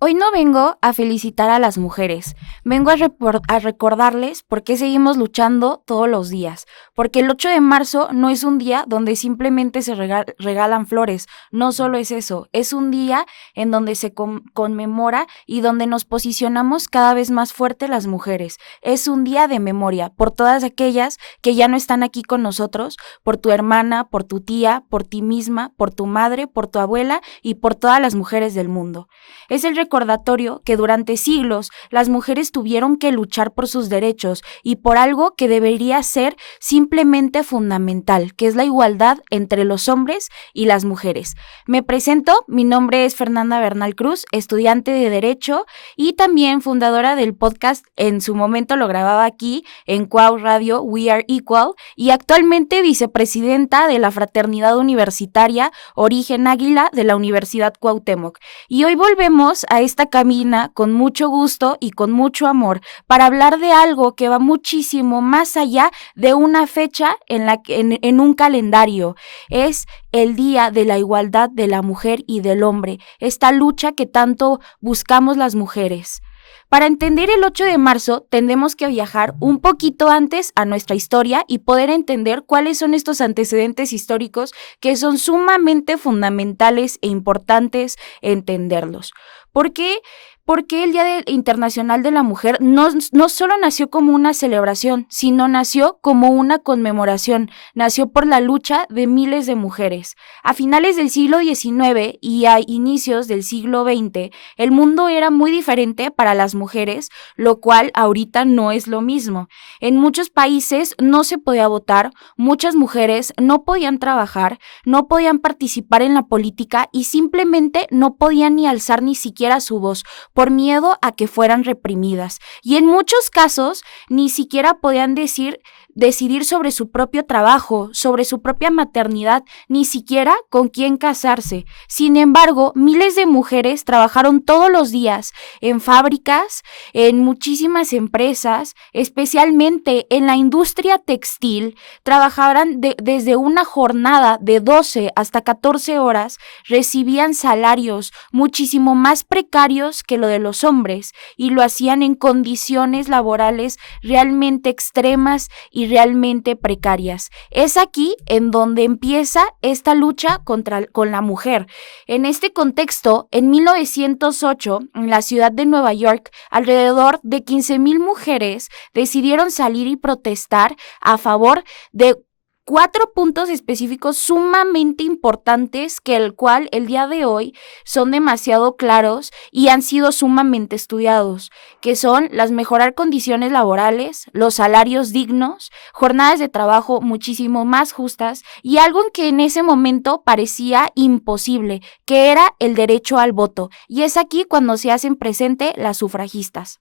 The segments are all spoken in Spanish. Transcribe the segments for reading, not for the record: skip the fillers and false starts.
Hoy no vengo a felicitar a las mujeres, vengo a recordarles por qué seguimos luchando todos los días, porque el 8 de marzo no es un día donde simplemente se regalan flores, no solo es eso, es un día en donde se conmemora y donde nos posicionamos cada vez más fuerte las mujeres, es un día de memoria por todas aquellas que ya no están aquí con nosotros, por tu hermana, por tu tía, por ti misma, por tu madre, por tu abuela y por todas las mujeres del mundo. Es el recordatorio que durante siglos las mujeres tuvieron que luchar por sus derechos y por algo que debería ser simplemente fundamental, que es la igualdad entre los hombres y las mujeres. Me presento, mi nombre es Fernanda Bernal Cruz, estudiante de Derecho y también fundadora del podcast, en su momento lo grababa aquí en Cuau Radio, We Are Equal, y actualmente vicepresidenta de la Fraternidad Universitaria Origen Águila de la Universidad Cuauhtémoc. Y hoy volvemos a esta cabina con mucho gusto y con mucho amor para hablar de algo que va muchísimo más allá de una fecha en un calendario. Es el Día de la Igualdad de la Mujer y del Hombre, esta lucha que tanto buscamos las mujeres. Para entender el 8 de marzo, tendremos que viajar un poquito antes a nuestra historia y poder entender cuáles son estos antecedentes históricos que son sumamente fundamentales e importantes entenderlos. ¿Por qué? Porque el Internacional de la Mujer no solo nació como una celebración, sino nació como una conmemoración, nació por la lucha de miles de mujeres. A finales del siglo XIX y a inicios del siglo XX, el mundo era muy diferente para las mujeres, lo cual ahorita no es lo mismo. En muchos países no se podía votar, muchas mujeres no podían trabajar, no podían participar en la política y simplemente no podían ni alzar ni siquiera su voz por miedo a que fueran reprimidas. Y en muchos casos ni siquiera podían decidir sobre su propio trabajo, sobre su propia maternidad, ni siquiera con quién casarse. Sin embargo, miles de mujeres trabajaron todos los días en fábricas, en muchísimas empresas, especialmente en la industria textil, trabajaban desde una jornada de 12 hasta 14 horas, recibían salarios muchísimo más precarios que lo de los hombres y lo hacían en condiciones laborales realmente extremas y realmente precarias. Es aquí en donde empieza esta lucha con la mujer. En este contexto, en 1908, en la ciudad de Nueva York, alrededor de 15,000 mujeres decidieron salir y protestar a favor de 4 puntos específicos sumamente importantes que el cual el día de hoy son demasiado claros y han sido sumamente estudiados, que son las mejorar condiciones laborales, los salarios dignos, jornadas de trabajo muchísimo más justas y algo que en ese momento parecía imposible, que era el derecho al voto. Y es aquí cuando se hacen presente las sufragistas.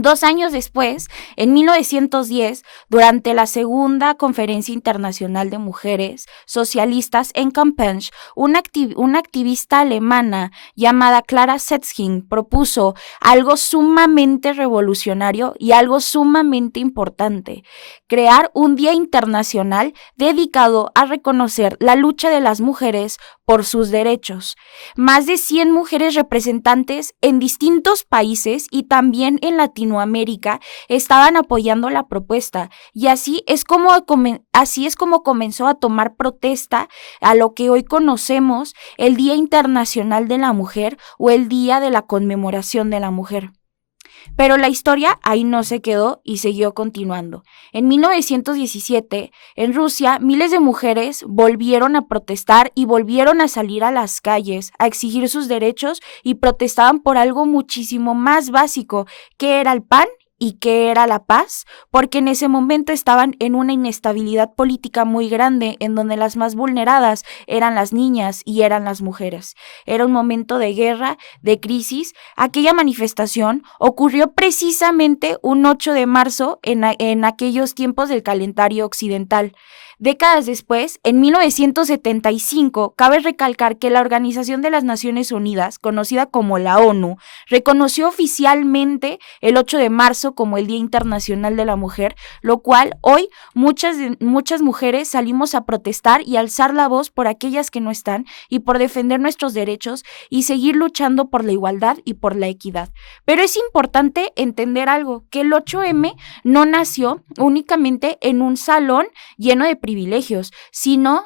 2 años después, en 1910, durante la Segunda Conferencia Internacional de Mujeres Socialistas en Campeche, una activista alemana llamada Clara Zetkin propuso algo sumamente revolucionario y algo sumamente importante: crear un día internacional dedicado a reconocer la lucha de las mujeres por sus derechos. Más de 100 mujeres representantes en distintos países y también en Latinoamérica estaban apoyando la propuesta, y así es como comenzó a tomar protesta a lo que hoy conocemos el Día Internacional de la Mujer o el Día de la Conmemoración de la Mujer. Pero la historia ahí no se quedó y siguió continuando. En 1917, en Rusia, miles de mujeres volvieron a protestar y volvieron a salir a las calles a exigir sus derechos y protestaban por algo muchísimo más básico, que era el pan y que era la paz, porque en ese momento estaban en una inestabilidad política muy grande en donde las más vulneradas eran las niñas y eran las mujeres. Era un momento de guerra, de crisis. Aquella manifestación ocurrió precisamente un 8 de marzo en aquellos tiempos del calendario occidental. Décadas después, en 1975, cabe recalcar que la Organización de las Naciones Unidas, conocida como la ONU, reconoció oficialmente el 8 de marzo como el Día Internacional de la Mujer, lo cual hoy muchas mujeres salimos a protestar y alzar la voz por aquellas que no están y por defender nuestros derechos y seguir luchando por la igualdad y por la equidad. Pero es importante entender algo, que el 8M no nació únicamente en un salón lleno de privilegios, sino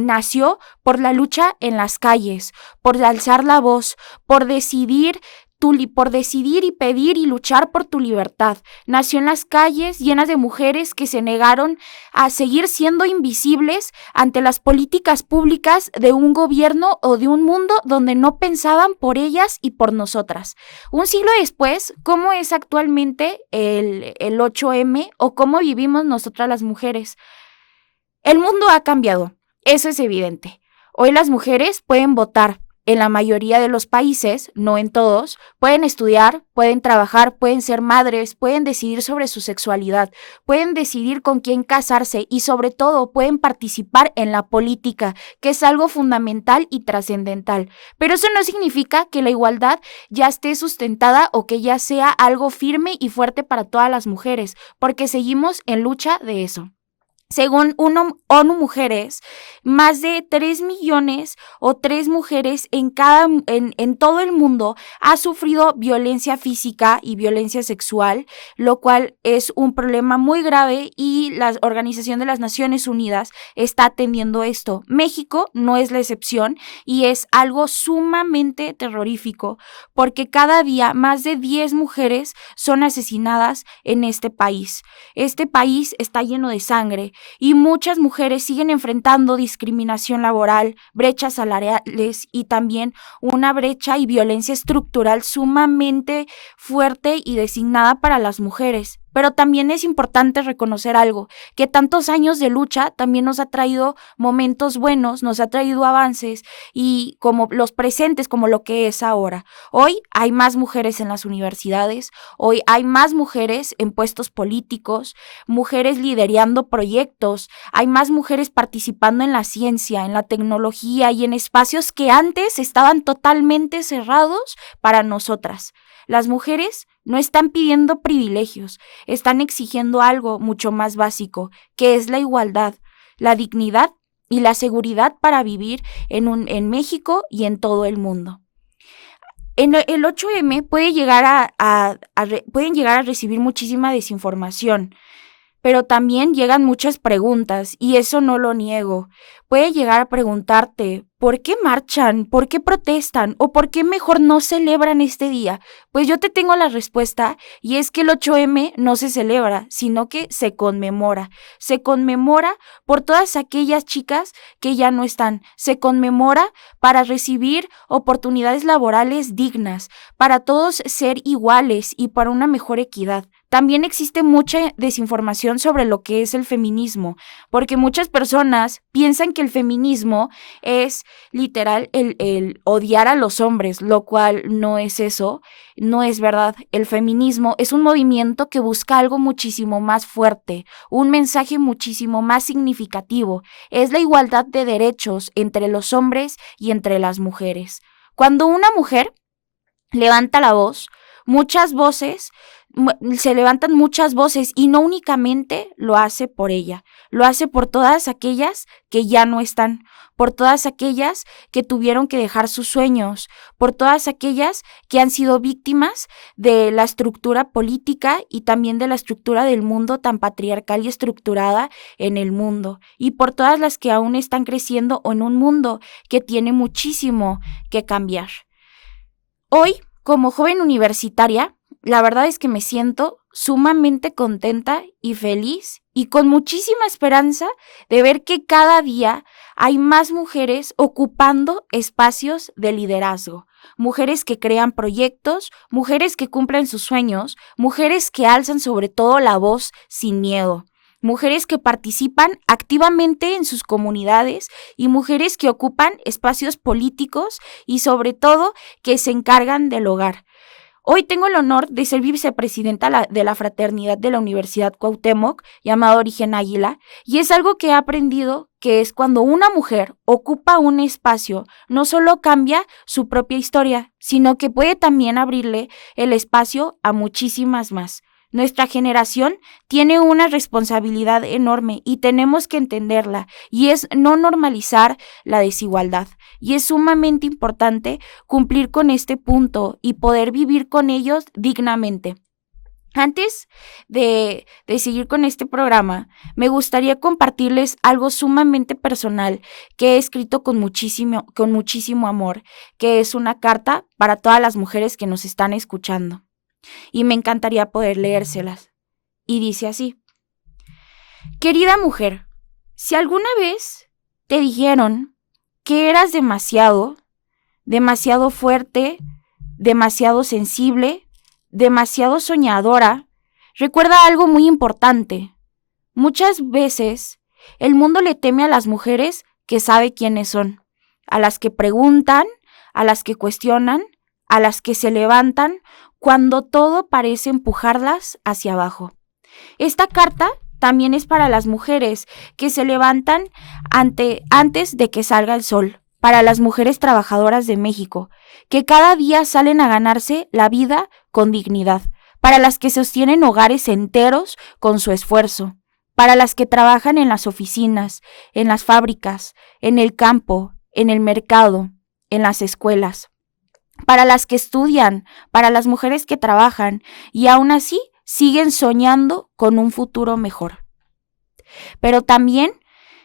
nació por la lucha en las calles, por alzar la voz, por decidir y pedir y luchar por tu libertad. Nació en las calles llenas de mujeres que se negaron a seguir siendo invisibles ante las políticas públicas de un gobierno o de un mundo donde no pensaban por ellas y por nosotras. Un siglo después, ¿cómo es actualmente el 8M o cómo vivimos nosotras las mujeres? El mundo ha cambiado, eso es evidente. Hoy las mujeres pueden votar en la mayoría de los países, no en todos, pueden estudiar, pueden trabajar, pueden ser madres, pueden decidir sobre su sexualidad, pueden decidir con quién casarse y sobre todo pueden participar en la política, que es algo fundamental y trascendental. Pero eso no significa que la igualdad ya esté sustentada o que ya sea algo firme y fuerte para todas las mujeres, porque seguimos en lucha de eso. Según ONU Mujeres, más de 3 millones o 3 mujeres en todo el mundo ha sufrido violencia física y violencia sexual, lo cual es un problema muy grave y la Organización de las Naciones Unidas está atendiendo esto. México no es la excepción y es algo sumamente terrorífico porque cada día más de 10 mujeres son asesinadas en este país. Este país está lleno de sangre. Y muchas mujeres siguen enfrentando discriminación laboral, brechas salariales y también una brecha y violencia estructural sumamente fuerte y designada para las mujeres. Pero también es importante reconocer algo, que tantos años de lucha también nos ha traído momentos buenos, nos ha traído avances y como los presentes, como lo que es ahora. Hoy hay más mujeres en las universidades, hoy hay más mujeres en puestos políticos, mujeres liderando proyectos, hay más mujeres participando en la ciencia, en la tecnología y en espacios que antes estaban totalmente cerrados para nosotras. Las mujeres no están pidiendo privilegios, están exigiendo algo mucho más básico, que es la igualdad, la dignidad y la seguridad para vivir en México y en todo el mundo. El 8M pueden llegar a recibir muchísima desinformación, pero también llegan muchas preguntas y eso no lo niego. Puede llegar a preguntarte, ¿por qué marchan? ¿Por qué protestan? ¿O por qué mejor no celebran este día? Pues yo te tengo la respuesta y es que el 8M no se celebra, sino que se conmemora. Se conmemora por todas aquellas chicas que ya no están. Se conmemora para recibir oportunidades laborales dignas, para todos ser iguales y para una mejor equidad. También existe mucha desinformación sobre lo que es el feminismo, porque muchas personas piensan que el feminismo es literal el odiar a los hombres, lo cual no es eso, no es verdad. El feminismo es un movimiento que busca algo muchísimo más fuerte, un mensaje muchísimo más significativo, es la igualdad de derechos entre los hombres y entre las mujeres. Cuando una mujer levanta la voz, se levantan muchas voces y no únicamente lo hace por ella, lo hace por todas aquellas que ya no están, por todas aquellas que tuvieron que dejar sus sueños, por todas aquellas que han sido víctimas de la estructura política y también de la estructura del mundo tan patriarcal y estructurada en el mundo, y por todas las que aún están creciendo en un mundo que tiene muchísimo que cambiar. Hoy, como joven universitaria, la verdad es que me siento sumamente contenta y feliz y con muchísima esperanza de ver que cada día hay más mujeres ocupando espacios de liderazgo. Mujeres que crean proyectos, mujeres que cumplen sus sueños, mujeres que alzan sobre todo la voz sin miedo. Mujeres que participan activamente en sus comunidades y mujeres que ocupan espacios políticos y sobre todo que se encargan del hogar. Hoy tengo el honor de ser vicepresidenta de la fraternidad de la Universidad Cuauhtémoc, llamada Origen Águila, y es algo que he aprendido, que es cuando una mujer ocupa un espacio, no solo cambia su propia historia, sino que puede también abrirle el espacio a muchísimas más. Nuestra generación tiene una responsabilidad enorme y tenemos que entenderla, y es no normalizar la desigualdad. Y es sumamente importante cumplir con este punto y poder vivir con ellos dignamente. Antes de seguir con este programa, me gustaría compartirles algo sumamente personal que he escrito con muchísimo amor, que es una carta para todas las mujeres que nos están escuchando. Y me encantaría poder leérselas. Y dice así: Querida mujer, si alguna vez te dijeron que eras demasiado fuerte, demasiado sensible, demasiado soñadora, recuerda algo muy importante. Muchas veces el mundo le teme a las mujeres que sabe quiénes son, a las que preguntan, a las que cuestionan, a las que se levantan cuando todo parece empujarlas hacia abajo. Esta carta también es para las mujeres que se levantan antes de que salga el sol, para las mujeres trabajadoras de México, que cada día salen a ganarse la vida con dignidad, para las que sostienen hogares enteros con su esfuerzo, para las que trabajan en las oficinas, en las fábricas, en el campo, en el mercado, en las escuelas, para las que estudian, para las mujeres que trabajan y aún así siguen soñando con un futuro mejor. Pero también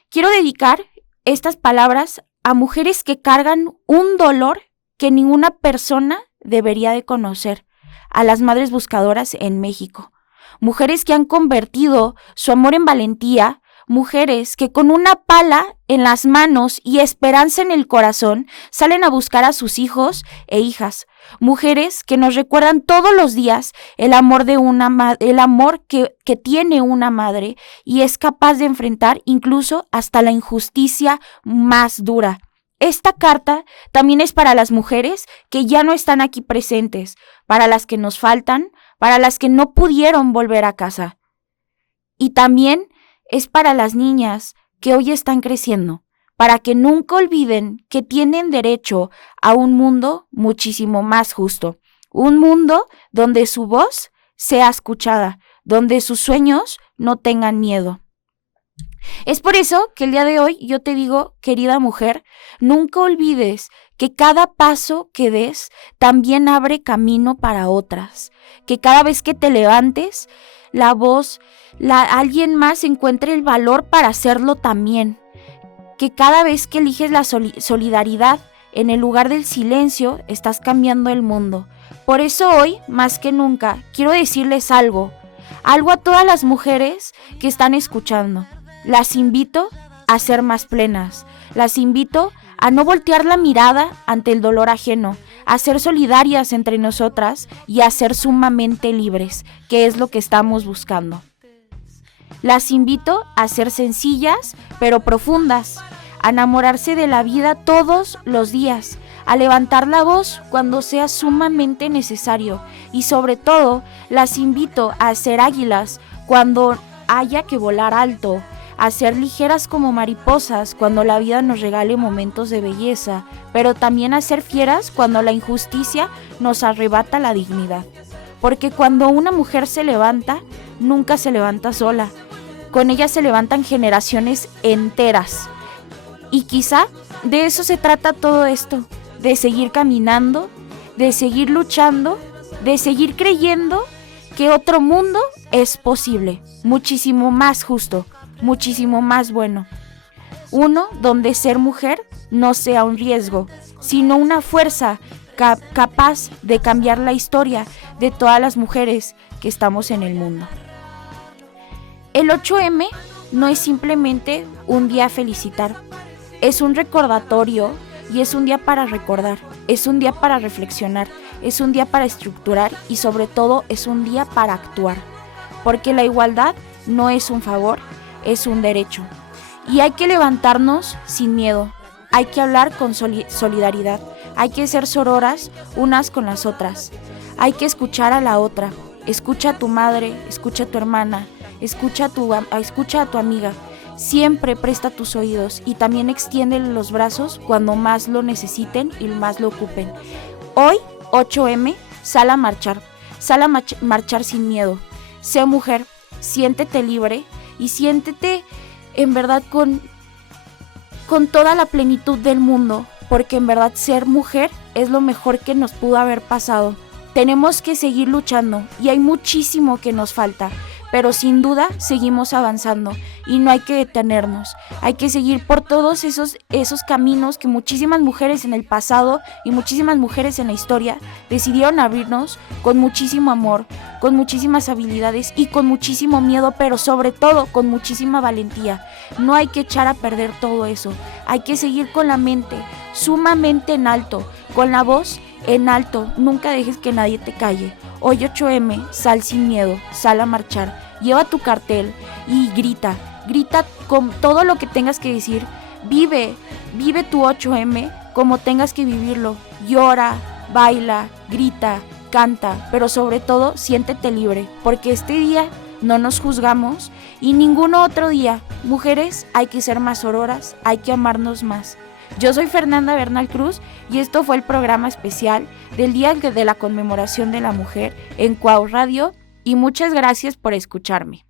quiero dedicar estas palabras a mujeres que cargan un dolor que ninguna persona debería de conocer, a las madres buscadoras en México. Mujeres que han convertido su amor en valentía, mujeres que con una pala en las manos y esperanza en el corazón salen a buscar a sus hijos e hijas. Mujeres que nos recuerdan todos los días el amor que tiene una madre y es capaz de enfrentar incluso hasta la injusticia más dura. Esta carta también es para las mujeres que ya no están aquí presentes, para las que nos faltan, para las que no pudieron volver a casa. Y también es para las niñas que hoy están creciendo, para que nunca olviden que tienen derecho a un mundo muchísimo más justo, un mundo donde su voz sea escuchada, donde sus sueños no tengan miedo. Es por eso que el día de hoy yo te digo, querida mujer, nunca olvides que cada paso que des también abre camino para otras, que cada vez que te levantes, alguien más encuentre el valor para hacerlo también, que cada vez que eliges la solidaridad en el lugar del silencio, estás cambiando el mundo. Por eso hoy, más que nunca, quiero decirles algo a todas las mujeres que están escuchando. Las invito a ser más plenas, las invito a no voltear la mirada ante el dolor ajeno, a ser solidarias entre nosotras y a ser sumamente libres, que es lo que estamos buscando. Las invito a ser sencillas, pero profundas, a enamorarse de la vida todos los días, a levantar la voz cuando sea sumamente necesario y sobre todo las invito a ser águilas cuando haya que volar alto, a ser ligeras como mariposas cuando la vida nos regale momentos de belleza, pero también a ser fieras cuando la injusticia nos arrebata la dignidad. Porque cuando una mujer se levanta, nunca se levanta sola. Con ella se levantan generaciones enteras. Y quizá de eso se trata todo esto, de seguir caminando, de seguir luchando, de seguir creyendo que otro mundo es posible, muchísimo más justo, muchísimo más bueno. Uno donde ser mujer no sea un riesgo, sino una fuerza capaz de cambiar la historia de todas las mujeres que estamos en el mundo. El 8M no es simplemente un día a felicitar, es un recordatorio y es un día para recordar, es un día para reflexionar, es un día para estructurar y sobre todo es un día para actuar, porque la igualdad no es un favor, es un derecho. Y hay que levantarnos sin miedo, hay que hablar con solidaridad, hay que ser sororas unas con las otras, Hay que escuchar a la otra. Escucha a tu madre, escucha a tu hermana, escucha a tu amiga. Siempre presta tus oídos y también extiende los brazos cuando más lo necesiten y más lo ocupen. Hoy, 8M, sal a marchar. Sal a marchar sin miedo. Sé mujer, siéntete libre y siéntete en verdad con toda la plenitud del mundo, porque en verdad ser mujer es lo mejor que nos pudo haber pasado. Tenemos que seguir luchando y hay muchísimo que nos falta, pero sin duda seguimos avanzando y no hay que detenernos. Hay que seguir por todos esos caminos que muchísimas mujeres en el pasado y muchísimas mujeres en la historia decidieron abrirnos con muchísimo amor, con muchísimas habilidades y con muchísimo miedo, pero sobre todo con muchísima valentía. No hay que echar a perder todo eso. Hay que seguir con la mente sumamente en alto, con la voz en alto. Nunca dejes que nadie te calle. Hoy 8M, sal sin miedo, sal a marchar, lleva tu cartel y grita con todo lo que tengas que decir. Vive tu 8M como tengas que vivirlo. Llora, baila, grita, canta, pero sobre todo siéntete libre, porque este día no nos juzgamos y ningún otro día. Mujeres, hay que ser más sororas, hay que amarnos más. Yo soy Fernanda Bernal Cruz y esto fue el programa especial del Día de la Conmemoración de la Mujer en Cuau Radio y muchas gracias por escucharme.